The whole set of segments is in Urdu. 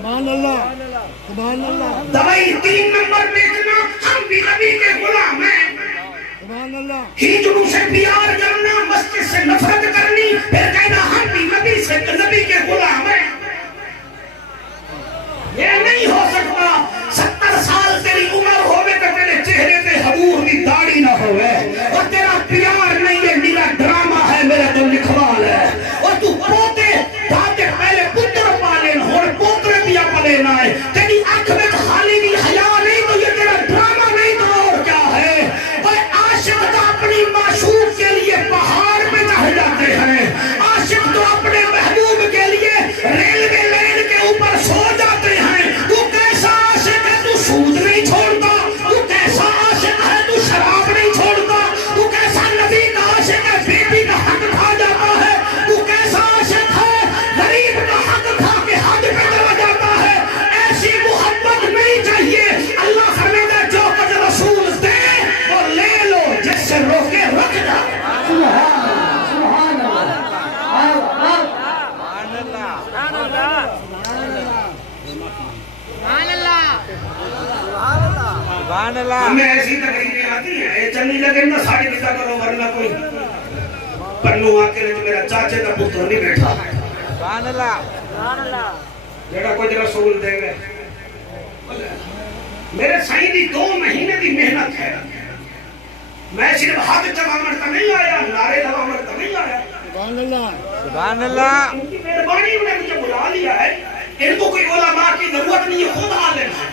سبحان اللہ سبحان اللہ دوائی 3 نمبر بیچنا، ہم بھی نبی کے غلام ہیں۔ سبحان اللہ ہجروں سے پیار کرنا، مسجد سے نفرت کرنی، پھر کہنا ہم بھی نبی کے غلام ہیں۔ یہ نہیں ہو سکتا۔ 70 سال تیری عمر ہوئے تو تیرے چہرے پہ حضور کی داڑھی نہ ہوئے، اور تیرا پیار نہیں ہے، نیلا ڈرامہ ہے، میرا تو لکھوال ہے، اور تو پوتے دادے پہلے پتر پالین اور پوترے دیا پلینا ہے، تیری آنکھ میں خالی بھی حیا نہیں، تو یہ تیرا ڈرامہ نہیں تو اور کیا ہے؟ اور عاشق تو اپنی معشوق کے لیے پہاڑ پہ چڑھ جاتے ہیں، عاشق تو اپنے محبوب کے لیے ریلوے لائن کے اوپر سو جاتے ہیں۔ تو کیسا عاشق ہے؟ تو سود نہیں چھوڑتا۔ تو کیسا عاشق ہے؟ تو شراب نہیں چھوڑتا۔ تو کیسا نبی کا عاشق ہے؟ بیٹی کا حق کھا جاتا ہے۔ تو کیسا عاشق ہے؟ غریب کا حق کھا کے حج پہ چلا جاتا ہے۔ ایسی محبت نہیں چاہیے۔ اللہ فرماتا ہے جو کچھ رسول دے اور لے لو، جس سے روکے رک جاؤ۔ ہمیں ایسی تقریریں آتی ہیں، یہ چلنی لگے نہ ساڑھی بتا کرو ورنہ کوئی پنو آکے جو میرا چاچے دا پتر نہیں بیٹھا۔ جڑا کوئی رسول دے گئے میرے سائیں دی 2 مہینے دی محنت ہے، میں صرف ہاتھ چلاوڑ تا نہیں آیا، نعرے لگاوڑ تا نہیں آیا۔ سبحان اللہ سبحان اللہ۔ ان کی مہربانی انہیں مجھے بلا لیا ہے۔ ان کو کوئی علماء کی ضرورت نہیں ہے، خود عالم ہے،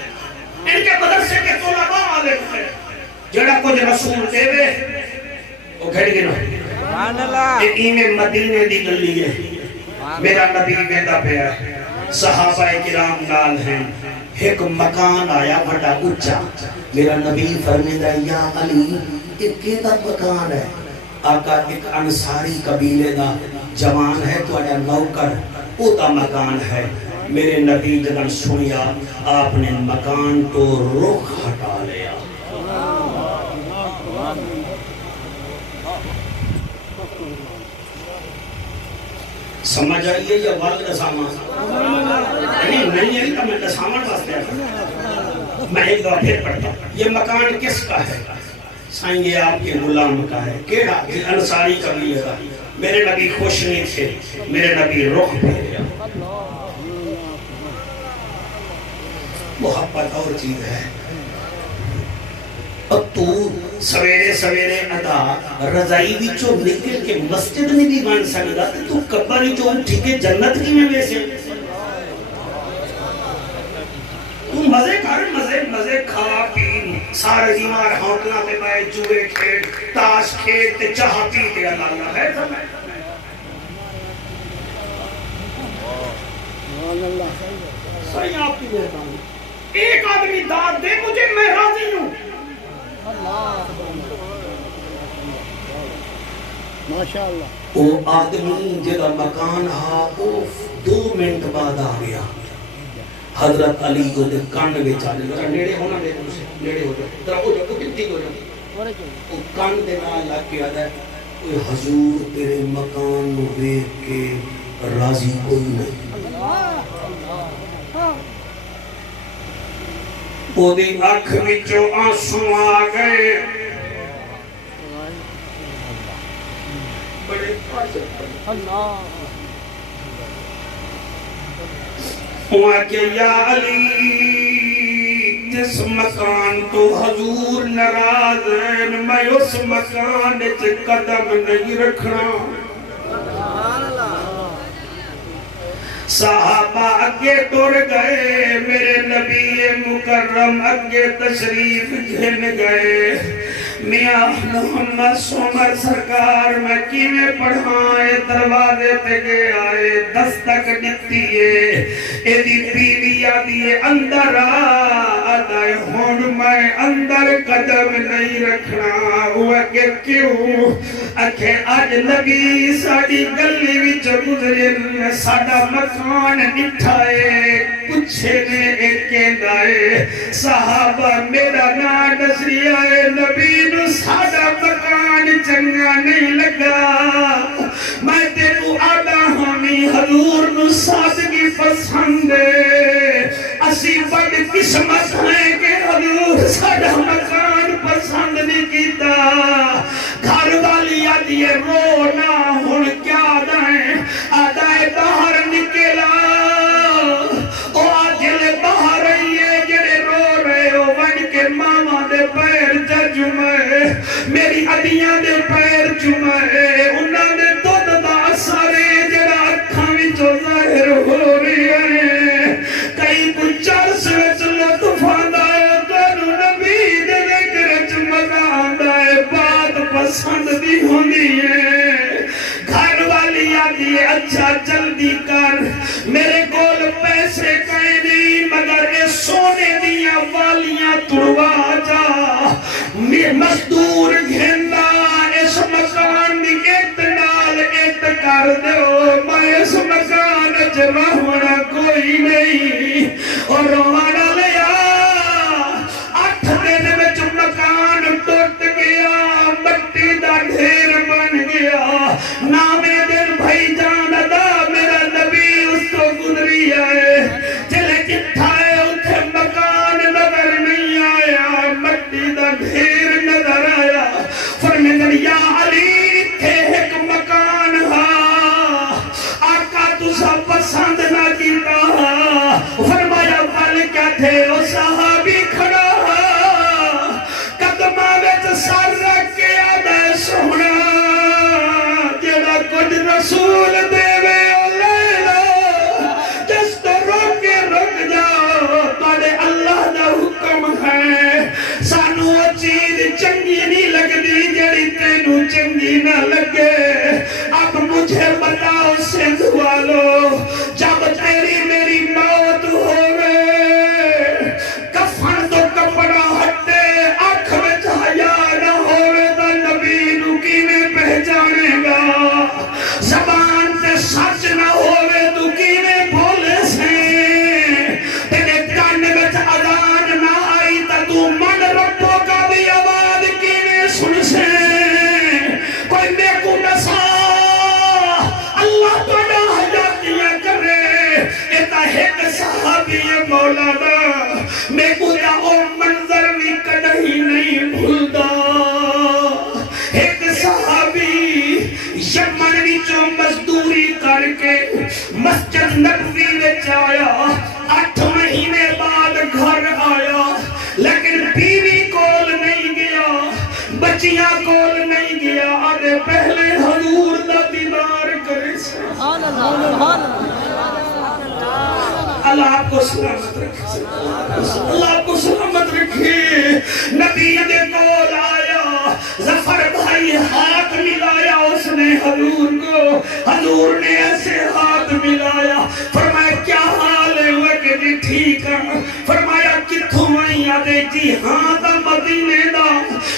ان کے مدرسے کے طلباء عالم ہے۔ جڑا کچھ رسول دے وے وہ گھڑ گنا۔ سبحان اللہ۔ ایمیں مدینے دی گلی ہے، میرا نبی ویندہ پہ ہے، صحابہ کرام نال ہیں، ایک مکان آیا بڑا اچھا، میرا نبی فرمیدہ یا علی یہ کیتا مکان ہے؟ آقا ایک انصاری قبیلے دا جوان ہے تو اڈا نوکر او دا مکان ہے۔ میرے نبی جدن سنیا آپ نے مکان تو رخ ہٹا لیا۔ سمجھ آئیے یا والد سامان نہیں آئی تو میں سامان واسطے آتا۔ میں ایک دفعہ پھر پڑھتا ہوں، یہ مکان کس کا ہے؟ سائیں یہ آپ کے غلام کا ہے۔ کیڑا؟ انصاری قبیلے کا۔ میرے نبی خوش نہیں تھے، میرے نبی رخ پھیریا۔ محبت اور چیز ہے۔ اب تو سویرے سویرے ادا رضائی وچوں نکل کے مسجد میں بھی بن سکتا تو قبر جو اٹھی کے جنت کی میں ویسے تو مزے کر، مزے کھا پی، سارے دیمار ہوٹلہ میں بائے جوئے کھیڑ، تاش کھیڑ تے چاہ پی تے اللہ ہے سمیں۔ صحیح آپ کی دیتا ہوں، ایک آدمی داد دے مجھے، میں راضی ہوں۔ ماشاءاللہ۔ وہ آدمی جدا مکان ہا وہ 2 منٹ بعد آ گیا۔ حضرت علی کو دے کان میں چاہے ذرا نیڑے ہونا دے اسے، نیڑے ہو جائے ذرا ہو جائے، کتنی ہو جائے، وہ کان دے نال لگ کے آتا ہے، کوئی حضور تیرے مکان نو دیکھ کے راضی کوئی نہیں۔ وہ دی آنکھ وچوں آنسو آ گئے، بڑے ہوا کہ یا علی جس مکان تو حضور ناراض ہیں میں اس مکان چ قدم نہیں رکھنا۔ صحابہ اگے ٹر گئے، میرے نبی مکرم اگے تشریف گھن گئے۔ میاں محمد سمر سرکار میں کیویں پڑھائے، دروازے تے گئے آئے، دستک دتیے، ایدی بیوی آدیے اندر آدھائے ہون میں اندر قدم نہیں رکھنا۔ وہ اگے کیوں؟ اکھے آج نبی ساڑی گلی وچ گزرے، ساڑا مکان نٹھائے، پچھے نے ایک کہندائے، صحابہ میرا نا نسری آئے، نبی نو ساڑا مکان چنگا نہیں لگا، میں تیرو آدھا ہمیں حضور نو سادگی پسند ہے، اسی بد قسمت ہیں کہ حضور ساڈا مکان پسند نہیں کیتا گھر والی آدھی ہے رونا ہن کیا دائیں آدھائے باہر نکلا او آجلے باہر آئیے جڑے رو رہے ہو ون کے ماما دے پیر جمعے میری ادیاں دے پیر جمعے انہاں دے دودھ دا اثر ہے جڑا اکھاں وچوں ظاہر ہو رہی ہے کئی کچھ چرس وچ لطف آندا ہے کانو نبی دے ذکر وچ مزہ آندا ہے بات پسند دی ہوندی ہے گھر والی آدھی ہے اچھا جلدی کر میرے کول پیسے کہیں نہیں مگر اے سونے دیا والیاں تڑوا جا مزدور گھندا اس مکان دی ایت نال ایت کر دیو میں اس مکان جمع ہونا کوئی نہیں اور روانا لیا 8 دن وچ مکان ٹوٹ گیا مٹی دا ڈھیر بن گیا نامے دن بھائی جان دا میرا نبی اس کو گزری آئے چلے کتھا ہے اتھے مکان نظر نہیں آیا مٹی دا ڈھیر نظر آیا فرمیدن یا علی تھے ایک مکان ہاں آقا تسا پسند نہ کیتا فرمایا وال کیا تھے او صحابی کھڑا قدمہ وچ سر رکھ کے آدھا سونا جیڑا کچھ رسول دے وے او لے لو جس تو روک کے رک جاؤ تارے اللہ دا حکم ہے سانو وہ چیز چنگی نہیں لگ دی جڑی تینو چنگی نہ لگے اب مجھے بتاؤ سندھ والو جب تیری میری موت ہوئے کفن تو کپڑا ہٹے آنکھ میں حیا نہ ہوئے تا نبی نو کیویں پہچانے گا زبان تے سچ نہ ہوئے تو کیویں بولے سے تیرے کان وچ اذان نہ آئی تا تو من ربوں کا بھی آواز کیویں سن سے کوئی بے کو نسا اللہ تہاڈا حیاتیاں کرے ایتا ایک صحابی مولانا میں کو یا او منظر بھی کدی نہیں بھولدا ایک صحابی یمن وچوں مزدوری کر کے مسجد نبوی وچ آیا 8 مہینے بعد گھر آیا لیکن بیوی کول نہیں گیا بچیاں کول نہیں گیا آدھے پہلے حضور دا دیدار کرے اللہ آپ کو سلامت رکھے اللہ آپ کو سلامت رکھے نبی دے کول آیا ظفر بھائی ہاتھ ملایا اس نے حضور کو حضور نے ایسے ہاتھ ملایا فرمایا کیا حال ہے ہوئے کہ جی ٹھیک ہے فرمایا کتھوں آئی آدھے جی ہاں دا مدینے دا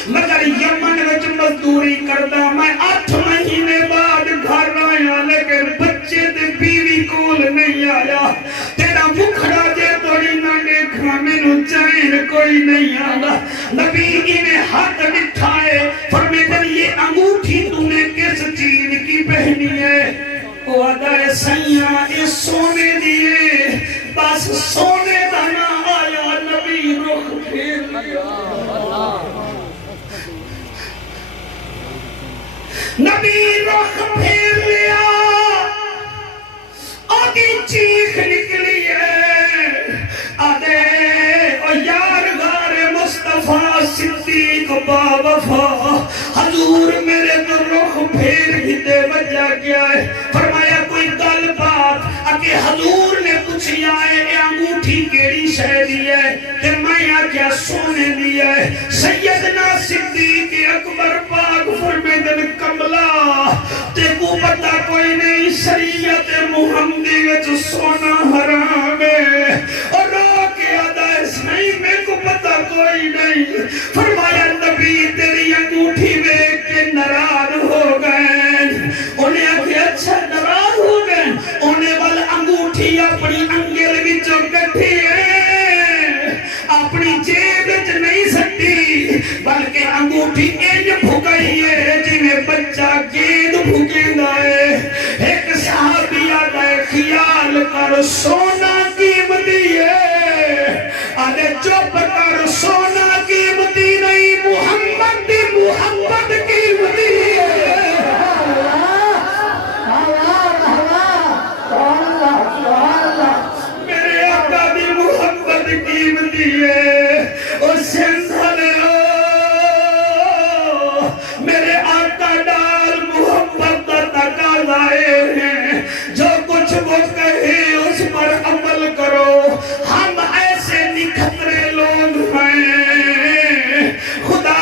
مگر یمن وچ مزدوری کردہ میں 8 مہینے بعد گھر آیا لیکن بچے تے بیوی کول نہیں آیا تیرا مکھڑا جے توڑی نہ دیکھا مینوں چین کوئی نہیں آیا نبی انہیں ہاتھ مٹھائے فرمیدن یہ انگوٹھی تو نے کس چیز کی پہنی ہے وہ آدھائے سیاں اس سونے دیئے بس سونے دانا آیا نبی رخ پھیر لیا نبی رخ پھیر لیا آدھی چیخ نکلی ہے آدھے او یار غار مصطفیٰ صدیق با وفا حضور میرے تو رخ پھیر ہی وجہ کیا ہے فرمایا کوئی گل بات اکے حضور نے پوچھی آئے اے انگوٹھی کیڑی شے دی ہے پھر میں کیا سونے دی ہے سیدنا صدیق اکبر پاک فرمیدن کملا تے کو پتہ کوئی نہیں شریعت محمدی وچ سونا حرام ہے اور رو کے آدھائے صحیح میں کو پتہ کوئی نہیں فرمایا نبی تیری انگوٹھی دیکھ کے ناراض ہو گئے انہیں آگے اچھا ناراض ہو گئے انہیں وال انگوٹھی اپنی انگل وچوں کٹھی ہے اپنی جیب وچ نہیں سٹی بلکہ انگوٹھی انج بھگئی ہے جی میں بچہ گید بھگیندا ہے ایک صحابی آدھا خیال کر سونا قیمتی ہے دیے او سندھلے میرے آقا ڈال محبت کا تقاضا ہے جو کچھ وہ کہے اس پر عمل کرو ہم ایسے نکھترے لوگ ہیں خدا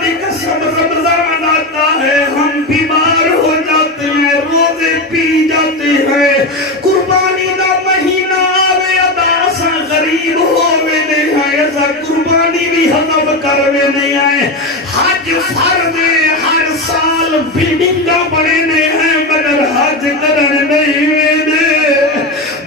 کی قسم رمضان آتا ہے ہم بیمار ہو جاتے ہیں روزے پی جاتے ہیں قربانی کا مہینہ آوے ادا سا غریب ہوئے نہیں آئے ایسا قربانی بھی ہضم کروے نہیں آئے حج فرض ہر سال بلڈنگاں بڑے نہیں ہیں مگر حج کرن نہیں ویندے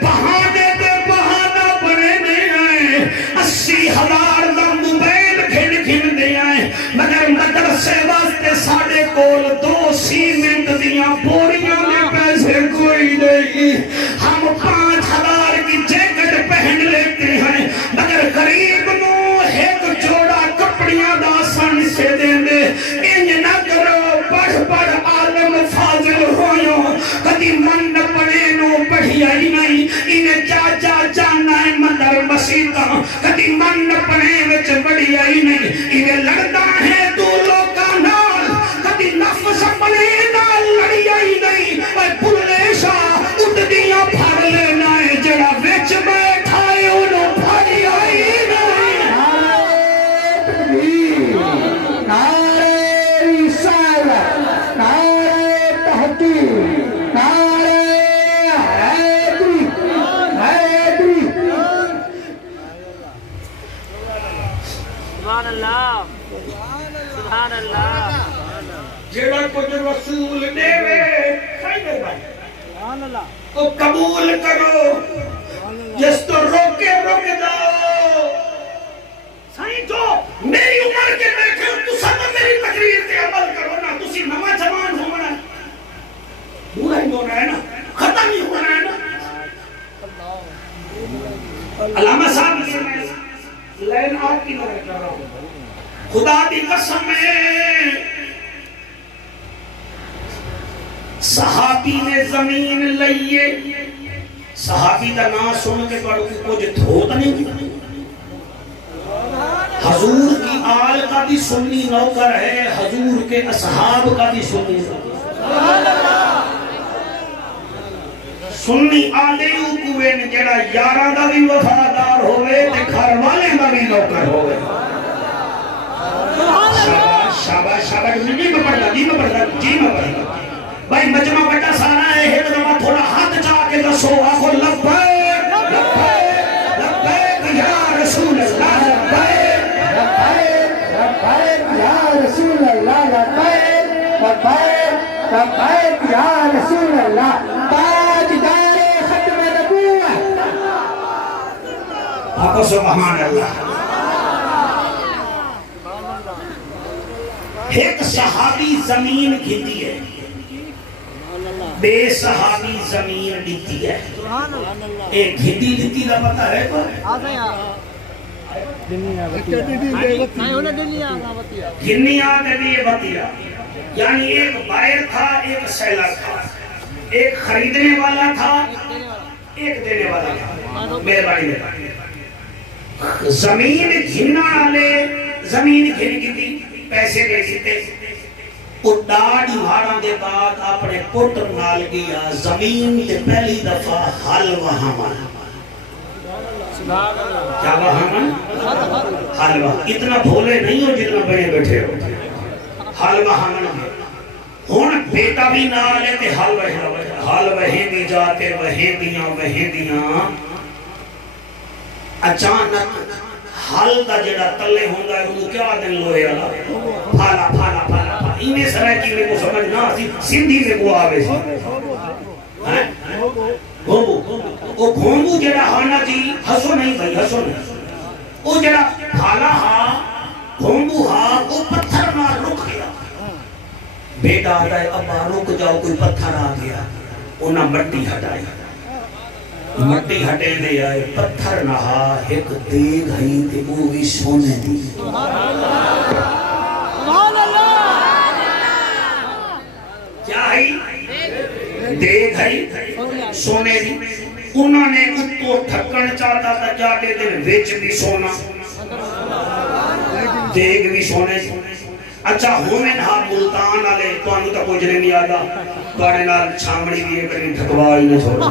بہانے دے بہانہ بڑے نہیں آئے 80,000 دا موبائل گھن دے آئے مگر مدرسے واسطے ساڑے کول 2 سیمنٹ دیاں بوریاں میں پیسے کوئی نہیں ہم 5,000 کی جیکٹ پہن لیتے ہیں مگر غریب نو ایک جوڑا کپڑیاں دا سن سے دیں دے انج نہ کرو پڑھ عالم فاضل ہویوں کدی من پڑے نو پڑھیا ہی نہیں انہیں چاچا جانا ہے مندر مسیطہ کدی من پڑے وچ بڑھیا ہی نہیں انہیں لڑتا ہے تو لوکا نال کدی نفس پڑے نال لڑیا ہی نہیں میں بھلے شاہ اٹھ دیا پھڑ لینا ہے جڑا وچ بیٹھا ہے انہوں پھڑیا ہی نہیں نعرہ رسالت نعرہ تحقیق نعرہ حیدری سبحان اللہ سبحان اللہ جڑا کچھ رسول دے وے صحیح دے بھائی سبحان اللہ او قبول کرو جس تو روکے روک جاؤ صحیح جو میری عمر کے بیٹھے ہو تو سب میری تقریر تے عمل کرو نا تسی نواں جوان ہونا ہے پورا ہی ہونا ہے نا ختم ہی ہونا ہے نا علامہ صاحب لین آپ کی نظر کر رہا ہوں خدا دی قسم ہے صحابی نے زمین لئیے صحابی کا نام سن کے بڑھو کچھ دھوتا نہیں حضور کی آل کا بھی سنی نوکر ہے حضور کے اصحاب کا بھی سنی سنی آلے کوئے جڑا یارہ دا بھی وفادار ہوئے تے گھر والے دا بھی نوکر ہوئے شاباش شاباش جی میں پڑھتا بھائی مجمع بڑا سارا ہے ایک دفعہ تھوڑا ہاتھ چاہ کے دسو آخو لبیک لبیک لبیک یا رسول اللہ لبیک لبیک یا رسول اللہ لبیک لبیک لبیک یا رسول اللہ تاجدار ختم نبوت آقا سبحان اللہ ایک صحابی زمین کھیتی ہے بے صحابی زمین دیتی ہے ایک کھیتی دیتی کا پتہ ہے گنیا دے بطیا یعنی ایک بائر تھا ایک سیلر تھا ایک خریدنے والا تھا ایک دینے والا تھا مہربانی میں زمین گھننا والے زمین گھن کی تھی پیسے دے دیتے اڈاڑ ہاڑاں دے بعد اپنے پٹر نال گیا زمین تے پہلی دفعہ حل وہاں مانا کیا وہاں مانا حل وہاں اتنا بھولے نہیں ہو جتنا بڑے بیٹھے ہو حل وہاں مانا ہون بیٹا بھی نال ہے تے حل وہیں بھی جاتے وہیں دیاں اچانک حل دا جڑا تلے ہوندہ ہے وہ کیا دن لوہے اللہ پھالا پھالا پھالا پھالا انہیں سرائکی میں کو سمجھ نہ آتی سندھی میں کو آوے سی گھومو وہ گھومو جڑا ہانا جی ہسو نہیں بھائی ہسو نہیں وہ جڑا پھالا ہاں گھومو ہاں وہ پتھر نہ رک گیا بیٹا آتا ہے ابا رک جاؤ کوئی پتھر آ گیا انہاں مٹی ہٹائی مٹی ہٹے دے آئے پتھر نہا ایک دیگ ہی تے وہ بھی سونے دی کیا ہی دیگ ہی سونے دی انہوں نے اتو ٹھکن چاہتا تھا جاتے دن ویچ بھی سونا دیگ بھی سونے اچھا ہومن ہاں ملتان آلے تو انہوں تا کچھ نہیں آدھا تو آنے نال چھامڑی بھی ہے کریں ٹھکوائی نہ چھوڑا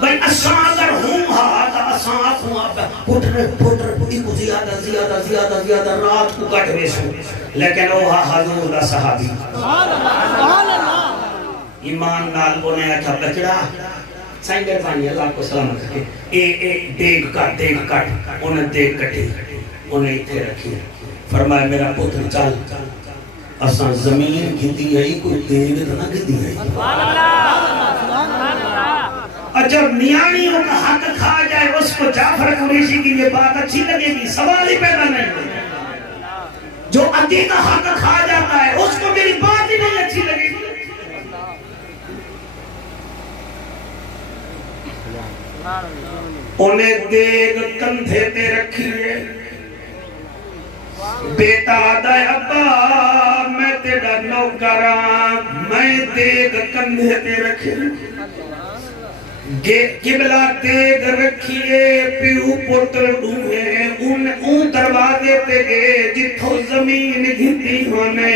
بھئی اساں اگر ہوں ہاں تا اساں آپ ہوں آپ پوٹر پوٹی کو زیادہ رات کو کٹ بیسو لیکن اوہا حضور دا صحابی ایمان نال بونے اچھا بچڑا سائنگر پانی اللہ کو سلامت رکھے دیکھ کٹ انہیں دیکھ کٹی انہیں اتھے رکھی فرمائے میرا پتر چل اساں زمین گھتی ہے کوئی دیگ نہ گھتی ہے اور جب نیانیوں کا حق کھا جائے اس کو جعفر قریشی کی یہ بات اچھی لگے گی سوال ہی پیدا نہیں جو عدی کا حق کھا جاتا ہے اس کو میری بات ہی نہیں اچھی لگے گی انہیں دیگ کندھے تے رکھیے بیٹا دائے ابا میں تیرا نوکراں میں دیگ کندھے تے رکھیے قبلہ دیگ رکھیے پیو پوتر ڈھونگے ان دروازے تے گئے جتھو زمین گھتی ہونے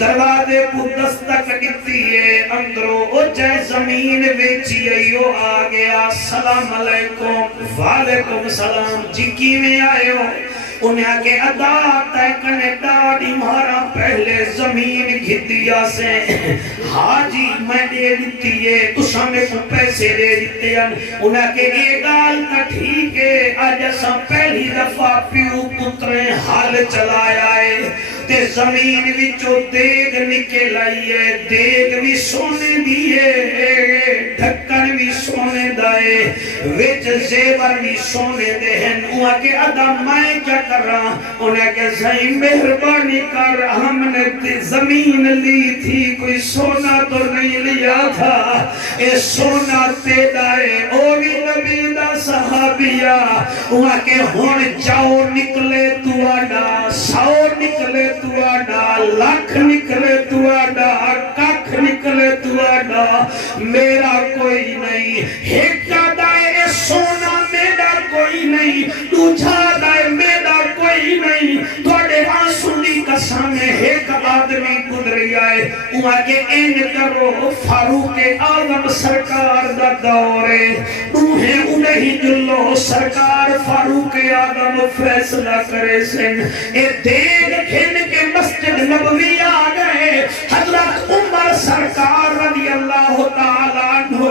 دروازے کو دستک دیتی ہے اندروں او جائے زمین ویچی ایو آگیا السلام علیکم وعلیکم السلام جی کی میں آئے ہو انہیں آگے ادا تیکنے ڈاڑی مارا پہلے زمین گھتیا سے حاجی میں دے دیتی ہے اس ہمیں کو پیسے دے دیتے ہیں انہیں آگے یہ گال تا ٹھیک ہے آج ایسا پہلی دفعہ پیو پتریں حال چلایا ہے تے زمین وچو دیگ نکل آئی ہے دیگ بھی سونے دیئے ڈھکن بھی سونے دائے وچ زیور بھی سونے دے ہیں انہاں کے ادا میں کیا کر رہا انہیں کہ صحیح مہربانی کر ہم نے زمین لی تھی کوئی سونا تو نہیں لیا تھا اے سونا تیرا ہے او بھی نبی دا صحابیہ انہاں کے ہون جاؤ نکلے تو آڈا سو نکلے تو آڈا لاکھ نکلے تو آڈا کاکھ نکلے تو آڈا میرا کوئی نہیں ہیکا دائے سونا میرا کوئی نہیں دوجھا دائے میرا کوئی نہیں توڑے آنسولی قسم ایک آدمی گزری آئے وہاں کے این کرو فاروق اعظم سرکار دا دورے انہیں انہیں جلو سرکار فاروق اعظم فیصلہ کرے سن اے دیگ کھین کے مسجد نبوی آگئے حضرت عمر سرکار رضی اللہ تعالیٰ عنہ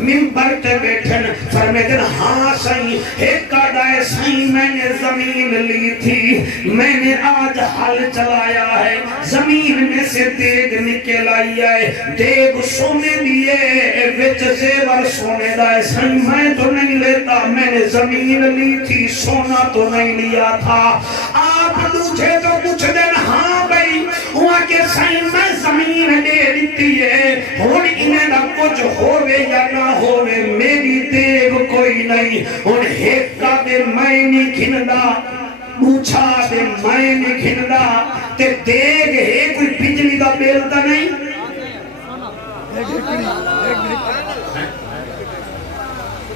منبر تے بیٹھن فرمے دن ہاں صحیح ایک کڑائے صحیح میں نے زمین لی تھی میں نے آج حل چلایا ہے زمین میں سے دیگ نکل آئی ہے دیگ سونے دیئے وچ زیور سونے دائے صحیح میں تو نہیں لیتا میں نے زمین لی تھی سونا تو نہیں لیا تھا آپ مجھے تو کچھ دن ہاں بھئی وہاں کے صحیح میں زمین دے دیتی ہے ہون انہیں نہ کچھ ہوئے یا نہ ہوئے میری دیگ کوئی نہیں ان ہیکا دے میں نہیں کھندا پوچھا دے میں نہیں کھندا تے دیگ ہے کوئی بجلی دا بیلتا نہیں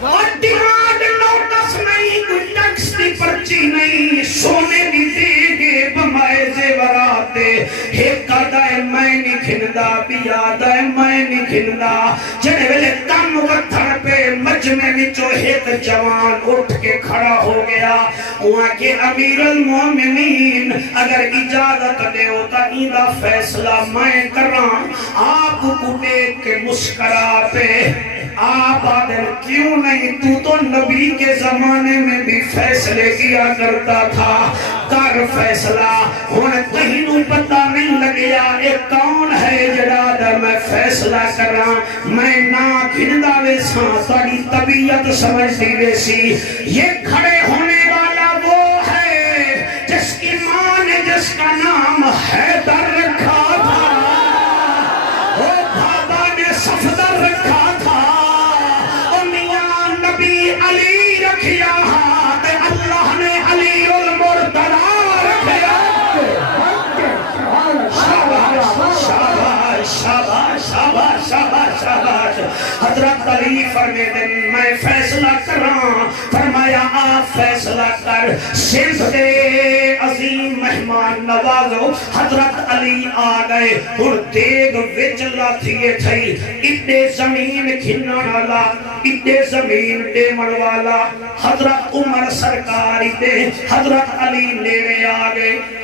اور ڈیمانڈ نوٹس نہیں کوئی ٹیکس دی پرچی نہیں سونے دی دیگے بمائے زیوراتے ہیکا دائے میں نہیں کھندا بیا دائے میں نہیں کھندا جنے ویلے کم وطھر پہ مجمع وچو ایک جوان اٹھ کے کھڑا ہو گیا وہاں کے امیر المومنین اگر اجازت دے ہوتا ایدہ فیصلہ میں کراں آپ کو دیکھ کے مسکرا پہ آپ آدھر کیوں نہیں تو نبی کے زمانے میں بھی فیصلے کیا کرتا تھا کر فیصلہ ہونے کہیں نو پتہ نہیں لگیا ایک کون ہے جڑا میں فیصلہ کر رہا میں نا کھندا ویسا تاری طبیعت سمجھتی ویسی یہ کھڑے ہونے والا وہ ہے جس کی ماں نے جس کا نام حیدر رکھا تھا وہ بابا نے صفدر رکھا تھا علی رکھیا ہاتھ اللہ نے علی المرتضی رکھیا شاباش شاباش شاباش شاباش شاباش شاباش حضرت علی فرمیدن میں فیصلہ کراں فرمایا آپ فیصلہ کر سندھ دے عظیم مہمان نوازو حضرت علی آ گئے اور دیگ وچ لاتھیے تھئی اتے زمین کھنن والا اتے زمین ڈیمن والا حضرت عمر سرکار دے حضرت علی نیڑے آ گئے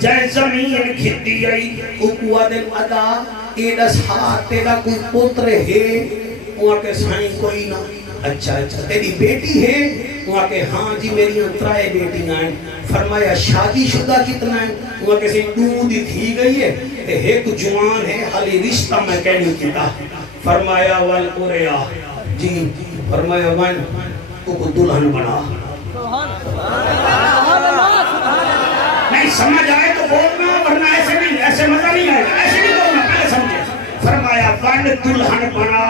جائے زمین کھتی آئی کوا دن ادا ایڈس ہاتھ تیرا کوئی پتر ہے وہاں کے سائیں کوئی نہ اچھا اچھا تیری بیٹی ہے وہاں کے ہاں جی میری انترائے بیٹیاں ہیں فرمایا شادی شدہ کتنا ہے وہاں کے سائیں دو دی تھی گئی ہے ایک جوان ہے حالی رشتہ میں کہنی کتا فرمایا والقریا جی فرمایا من کو دلہن بنا نہیں سمجھ آئے تو بولنا ورنہ ایسے نہیں ایسے مزہ نہیں آئے ایسے نہیں بولنا پہلے سمجھے فرمایا ون دلہن بنا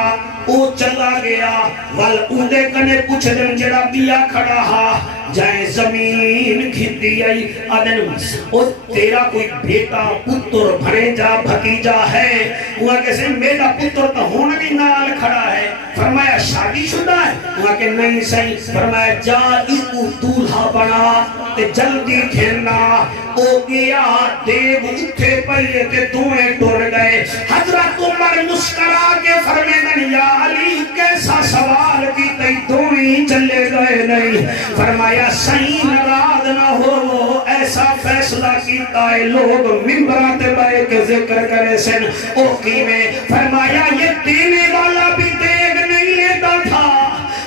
او چلا گیا وال اندے کنے کچھ دن جڑا بیا کھڑا ہا جائیں زمین کھتی آئی آدن او تیرا کوئی بیٹا پتر بھرے جا بھتیجا ہے وہاں کیسے میرا پتر تو ہونا بھی نال کھڑا ہے فرمایا شادی شدہ ہے وہاں کہ نہیں صحیح فرمایا جا ایکو دولہا بنا تے جلدی کھیلنا او گیا دیو اٹھے پہلے تے دوئے ٹور گئے حضرت عمر مسکرا کے فرمیدن یا علی کیسا سوال کی تی دوئیں چلے گئے نہیں فرمایا صحیح نراض نہ ہو ایسا فیصلہ کیتا ہے لوگ ممبرات بائے کے ذکر کرے سن او کی میں فرمایا یہ دینے والا بھی دیگ نہیں لیتا تھا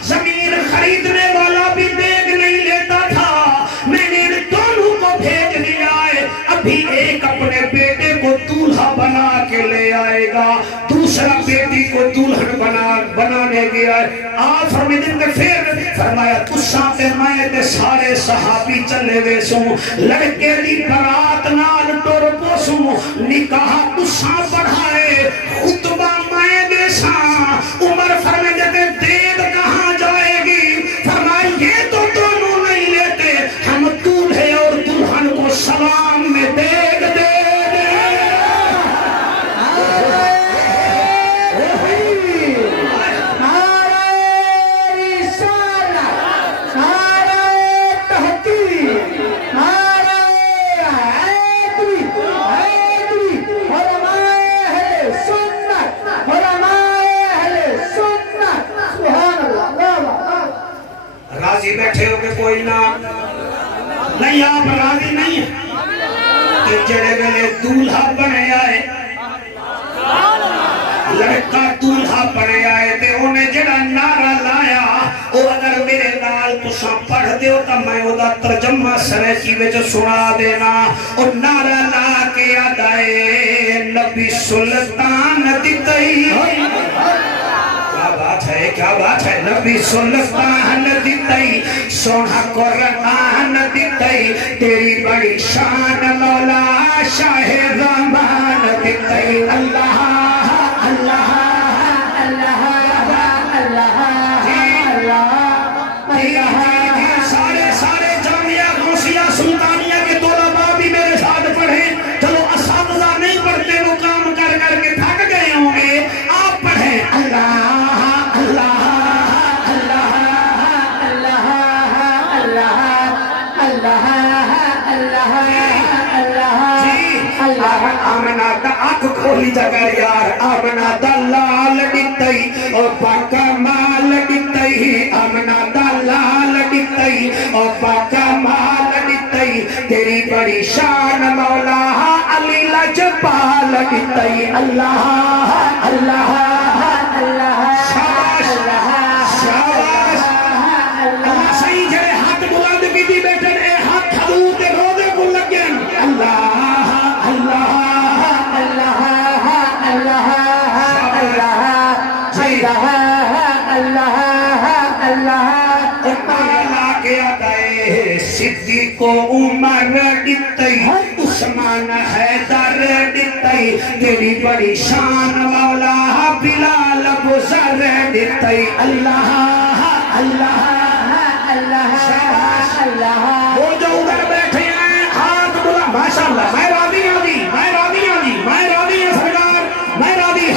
زمین خریدنے والا بھی دیگ نہیں لیتا تھا میں نے دونوں کو بھیج دیا ہے ابھی ایک اپنے بیٹے کو دولہا بنا کے لے آئے گا دوسرا بیٹی کو دلہن بنانے گیا ہے آپ فرمیدن کے پھر فرمایا تساں تے میں تے سارے صحابی چلے گئے سوں لڑکے دی برات نال ٹر پوسوں نکاح تساں پڑھائے خطبہ میں دے ساں عمر فرمیدن کے دید کہاں جائے گی فرمایا یہ تو دونوں نہیں لیتے ہم دولہے اور دلہن کو سلام میں دیگ دے راضی بیٹھے ہو کہ کوئی نہ نہیں آپ راضی نہیں ہیں کہ جڑے گلے دولہا بنے آئے لڑکا دولہا بنے آئے تے انہیں جڑا نعرہ لایا او اگر میرے نال تساں پڑھ دیو تا میں او دا ترجمہ سریکی وچ سنا دینا او نعرہ لا کے آدائے نبی سلطان دیتائی کیا بات ہے نبی سلطان دیتائی سونا قرآن دیتائی تیری بڑی شان مولا شاہ زمان دیتائی اللہ اللہ اللہ اللہ سارے جامعہ غوثیہ سلطانیہ کے طلباء بھی میرے ساتھ پڑھیں چلو اساتذہ نہیں پڑھتے وہ کام کر کر کے تھک گئے ہوں گے آپ پڑھیں اللہ آمنا دا آنکھ کھولی جگہ یار آمنا دا لال ڈٹائی اور پاکا مال ڈٹائی آمنا دا لال ڈٹائی اور پاکا مال ڈٹائی تیری بڑی شان مولا علی لجپال ڈٹائی اللہ اللہ اللہ شاباش شاباش اللہ صحیح جڑے ہاتھ بلند کی دی بیٹھن اے ہاتھ حضور دے روزے کو لگن اللہ صدیق عمر ڈٹائی عثمان حیدر ڈٹائی تیری بڑی شان مولا بلال گزر ڈٹائی اللہ اللہ اللہ وہ جو ادھر بیٹھے ہیں ہاتھ بلا ماشاءاللہ میں راضی ہوں جی میں راضی ہوں جی میں راضی ہوں سرکار میں راضی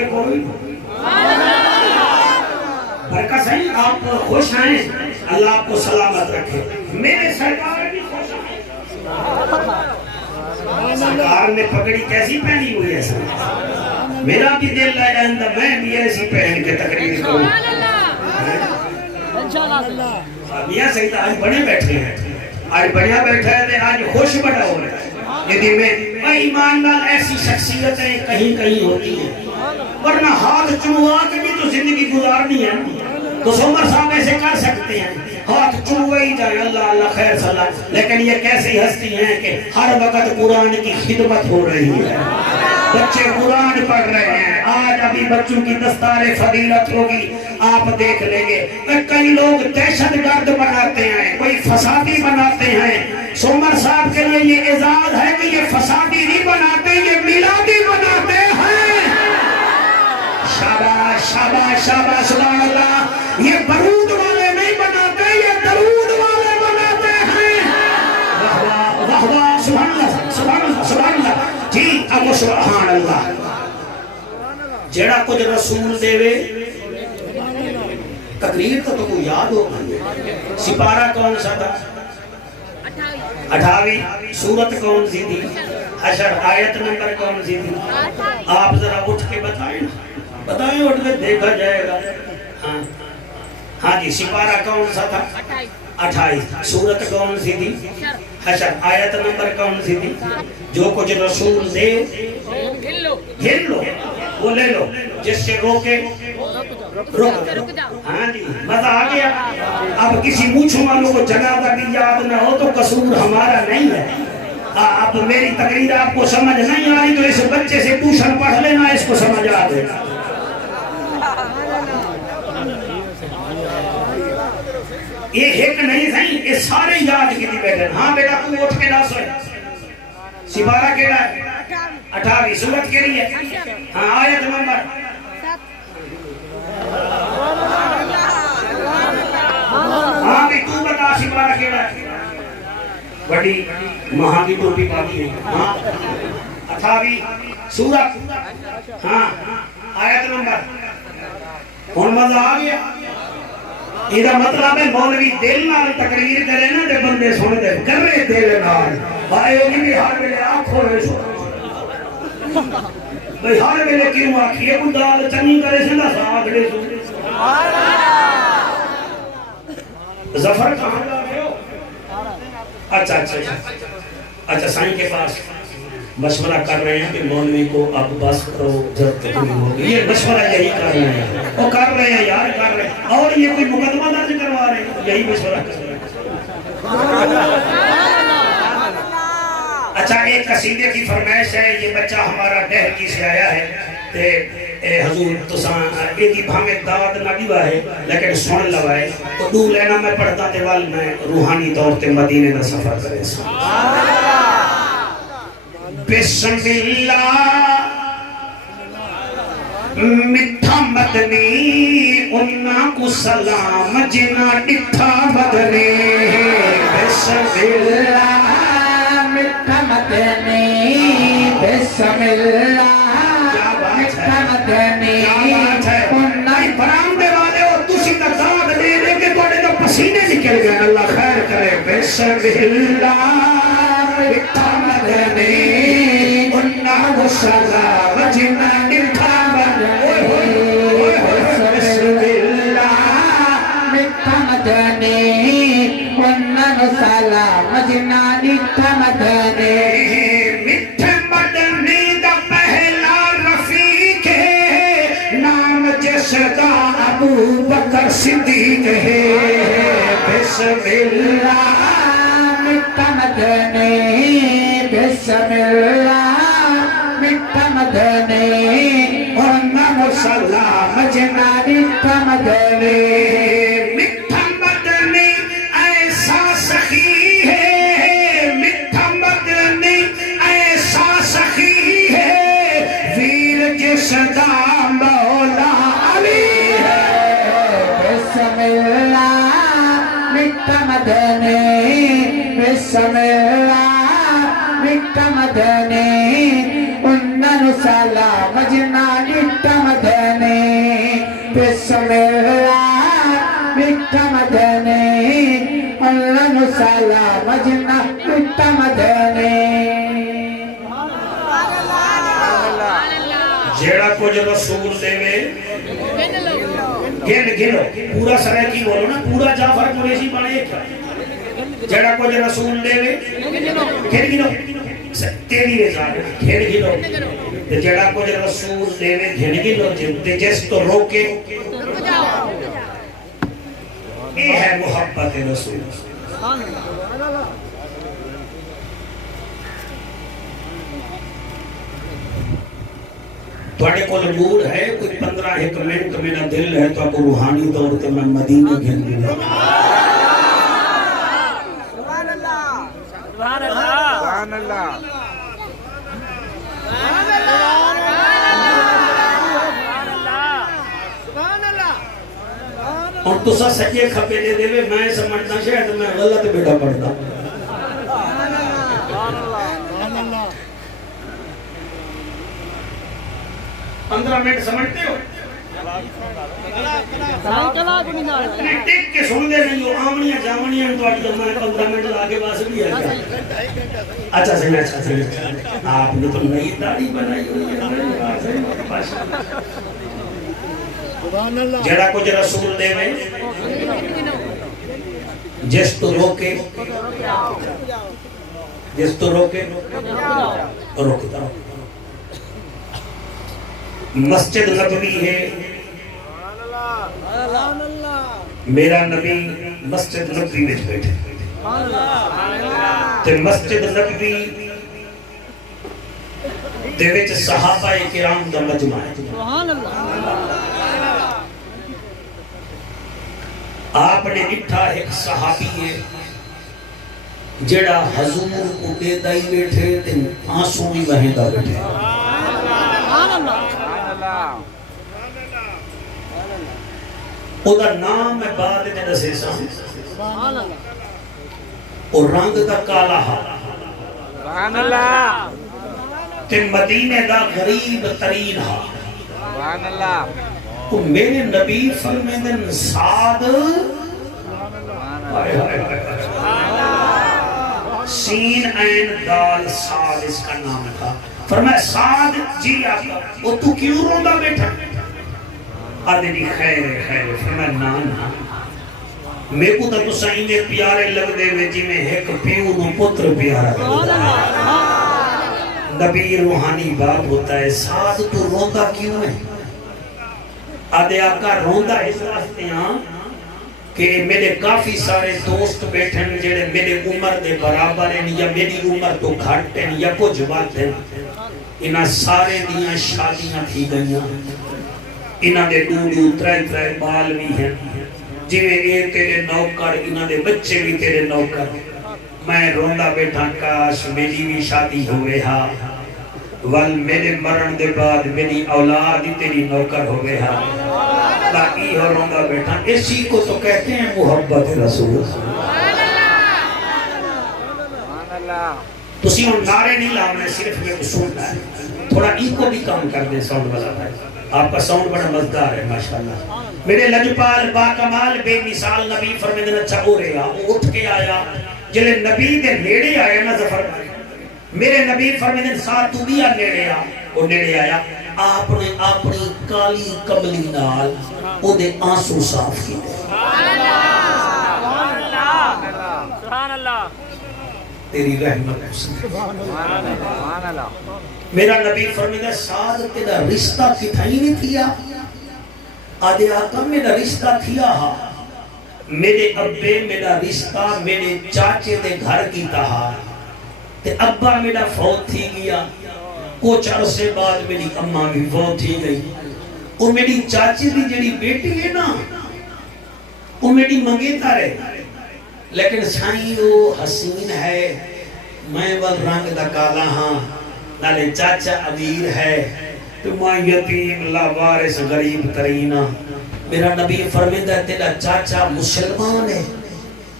کے کوئی برکت ہے آپ خوش ہیں اللہ آپ کو سلامت رکھے میرے سرکار بھی خوش ہیں سرکار نے پگڑی کیسی پہنی ہوئی ہے میرا بھی دل ہے میں بھی ایسی پہن کے تقریر کروں میاں سید آج بڑے بیٹھے ہیں آج بڑھیا بیٹھا ہے آج خوش بڑا ہو رہا ہے یعنی میں ایمان نال ایسی شخصیتیں کہیں کہیں ہوتی ہیں ورنہ ہاتھ چموا کے بھی تو زندگی گزارنی ہے تو عمر صاحب ایسے کر سکتے ہیں ہاتھ چموے ہی جائیں اللہ اللہ خیر صلاح لیکن یہ کیسی ہستی ہیں کہ ہر وقت قرآن کی خدمت ہو رہی ہے بچے قرآن پڑھ رہے ہیں آج ابھی بچوں کی دستار فضیلت ہوگی آپ دیکھ لیں گے کئی لوگ دہشت گرد بناتے ہیں کوئی فسادی بناتے ہیں عمر صاحب کے لیے یہ اعزاز ہے کہ یہ فسادی نہیں بناتے یہ میلادی بناتے ہیں شاباش شاباش شاباش سبحان اللہ یہ برود والے نہیں بناتے یہ درود والے بناتے ہیں واہ واہ واہ سبحان اللہ سبحان اللہ سبحان اللہ جی اب سبحان اللہ جڑا کچھ رسول دے وے تقریر تو کو یاد ہوگا سپارہ کون سا تھا 28 سورت کون سی تھی حشر آیت نمبر کون سی تھی آپ ذرا اٹھ کے بتائیں بتائیں اٹھ کے دیکھا جائے گا ہاں جی سپارہ کون سا تھا 28 سورت کون سی تھی حشر آیت نمبر کون سی تھی جو کچھ رسول دے گھر لو وہ لے لو جس سے روکے رک ہاں جی مزہ آ گیا اب کسی موچھوں والوں کو جنازہ بھی یاد نہ ہو تو قصور ہمارا نہیں ہے اب میری تقریر آپ کو سمجھ نہیں آ رہی تو اس بچے سے ٹیوشن پڑھ لینا اس کو سمجھ آ دے گا یہ ایک نہیں صحیح یہ سارے یاد کی تھی بیٹھے ہاں بیٹا تو اٹھ کے نہ سوئے سپارہ کیڑا ہے 28 سورت کے لیے ہاں آیت نمبر ہاں بھی تو بتا سپارہ کیڑا ہے بڑی مہاں کی ٹوپی پاتی ہے ہاں 28 سورت ہاں آیت نمبر کون مزہ آ گیا یہ مطلب ہے مولوی دل نال تقریر کرے نا تے بندے سن دے کر رہے دل نال بھائی نہیں بھی ہر ویلے آنکھوں رہے سو بھائی ہر ویلے کیوں آکھیے کوئی دال چنی کرے سے نہ ساگ لے سو ظفر کہاں جا رہے ہو اچھا اچھا اچھا سائیں کے پاس مشورہ کر رہے ہیں کہ مولوی کو اب بس کرو جب تک نہیں ہوگی یہ مشورہ یہی کر رہے ہیں وہ کر رہے ہیں یار کر رہے ہیں اور یہ کوئی مقدمہ درج کروا رہے ہیں یہی مشورہ کر رہے ہیں اچھا ایک قصیدے کی فرمائش ہے یہ بچہ ہمارا ڈہکی سے آیا ہے تے حضور تساں ایدی بھامے دعوت نہ دیوا ہے لیکن سن لوا ہے تو دو لینا میں پڑھتا تے وال میں روحانی طور تے مدینے دا سفر کرے سا بسم اللہ مٹھا مدنی انہاں کو سلام جنا ڈٹھا مدنی بسم اللہ مٹھا مدنی بسم اللہ مٹھا مدنی برامدے والے ہو تسی کا داد دے دے کے توڑے تو پسینے نکل گئے اللہ خیر کرے بسم اللہ مٹھا مدنی انہاں کو سلام جنا ڈٹھا مدنی بسم اللہ مٹھا مدنی انہاں کو سلام جنا ڈٹھا مدنی مٹھے مدنی دا پہلا رفیق ہے نام جس دا ابو بکر صدیق ہے بسم اللہ مٹھا مدنی بسم اللہ مٹھا مدنی انہاں کو سلام جنا ڈٹھا مدنی مٹھا مدنی ایسا سخی ہے مٹھا مدنی ایسا سخی ہے ویر جس دا مولا علی ہے بسم اللہ مٹھا مدنی بسم اللہ مٹھا مدنی انہاں سلام جنا ڈٹھا مدنی بسملہ مٹھا مدنی اللہ نسالہ مجنہ مٹھا مدنی جیڑا کچھ رسول دے میں گھنو پورا سرے کی بولو نا پورا جعفر قریشی بنے کیا جیڑا کچھ رسول دے میں گھنو تیری رضا گھنو جیڑا کچھ رسول دے میں گھنو جس تو روکے یہ ہے محبت رسول تھوڑے کو موڈ ہے کوئی 15 منٹ میرا دل ہے تو آپ کو روحانی طور پہ میں مدینہ گھن دوں سبحان اللہ سبحان اللہ سبحان اللہ سبحان اللہ اور تو سا سجے کھپے دے دے میں سمجھتا شاید میں غلط بیٹا پڑھتا سبحان اللہ 15 منٹ سمجھتے ہو ٹک کے سن دے نہیں ہو آمنیاں جامنیاں تو آٹھ جمعہ 15 منٹ آگے باس بھی ہے اچھا صحیح اچھا صحیح آپ نے تو نئی داڑھی بنائی ہوئی ہے سبحان اللہ جڑا کچھ رسول دے میں جس تو روکے روکتا مسجد نبوی ہے میرا نبی مسجد نبوی میں بیٹھے تے مسجد نبوی دے وچ صحابہ کرام دا مجمع ہے آپ نے ڈٹھا ایک صحابی ہے جڑا حضور کو دے دائی بیٹھے تے آنسو بھی بہندا بیٹھے اودا نام میں بعد میں دسے سا اور رنگ دا کالا ہا سبحان اللہ تے مدینے دا غریب ترین ہا سبحان اللہ تو میرے نبی فرمیدن سعد سین این دال سعد اس کا نام تھا فرمایا سعد جی آقا وہ تو کیوں روندہ بیٹھا آدھے دی خیر خیر فرمایا نانا میں کو تو سائیں میں پیارے لگ دے میں جی میں ایک پیو نو پتر پیارا نبی روحانی بات ہوتا ہے سعد تو روندہ کیوں ہے آدھے آقا روندہ اس واسطے ہاں کہ میرے کافی سارے دوست بیٹھے ہیں جڑے میرے عمر دے برابر ہیں یا میری عمر تو گھٹ ہیں یا کچھ بات ہیں انہاں سارے دیاں شادیاں تھی گئیاں انہاں دے ڈوڑی اترائے بال بھی ہیں جی میں یہ تیرے نوکر انہاں دے بچے بھی تیرے نوکر میں روندہ بیٹھا کاش میری بھی شادی ہوئے ہاں ول میرے مرن دے بعد میری اولاد ہی تیری نوکر ہوئے ہاں باقی ہو روندہ بیٹھا اسی کو تو کہتے ہیں محبت رسول سبحان اللہ تسی ان نعرے نہیں لامنے صرف میں کو سننا ہے تھوڑا ای کو بھی کام کر دیں ساؤنڈ والا بھائی آپ کا ساؤنڈ بڑا مزدار ہے ماشاءاللہ میرے لجپال باکمال بے مثال نبی فرمیدن اچھا ہو رہے گا وہ اٹھ کے آیا جلے نبی دے نیڑے آیا نا ظفر میرے نبی فرمیدن ساتھ تو بھی نیڑے آیا وہ نیڑے آیا آپ نے اپنی کالی کملی نال او دے آنسو صاف کی دے سبحان اللہ تیری رحمت حسن سبحان اللہ میرا نبی فرمیدہ سعد تیرا رشتہ کتھائی نہیں تھیا آدھے آقا میرا رشتہ تھیا ہا میرے ابے میرا رشتہ میرے چاچے دے گھر کی تہا تے ابا میرا فوت تھی گیا کچھ عرصے بعد میری اماں بھی فوت تھی گئی وہ میری چاچی دی جڑی بیٹی ہے نا وہ میری منگیتا رہے لیکن سائیں وہ حسین ہے میں ول رنگ دا کالا ہاں نالے چاچا امیر ہے تو میں یتیم لاوارث غریب ترینا میرا نبی فرمیدہ ہے تیرا چاچا مسلمان ہے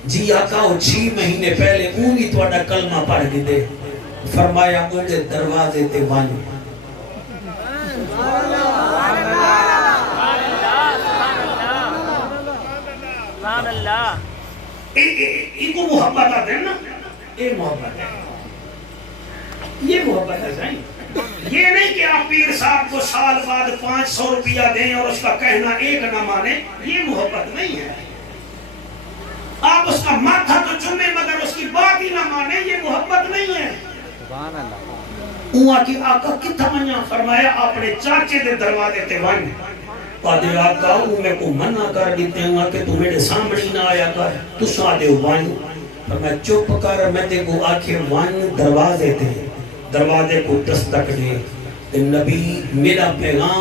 جی آقا وہ 6 مہینے پہلے اونی توڑا کلمہ پڑھ دی دے فرمایا اونجے دروازے تے وانو ان کو محبت آتے ہیں نا، یہ محبت ہے، یہ محبت ہے صحیح۔ یہ نہیں کہ آپ پیر صاحب کو سال بعد 500 روپیہ دیں اور اس کا کہنا ایک نہ مانے، یہ محبت نہیں ہے۔ آپ اس کا ماتھا تو چومیں مگر اس کی بات ہی نہ مانے، یہ محبت نہیں ہے۔ سبحان اللہ۔ اوہاں کی آقا کتھا منیا فرمایا اپنے چاچے دے دروازے تے ون پادے آقا میں کو منع کر دیتے ہیں کہ تو میرے سامنے نہ آیا کر، تو سادے ون فرمایا چپ کر، میں تے کو آکھے ون دروازے تے، دروازے کو دستک دے، نبی میرا پیغام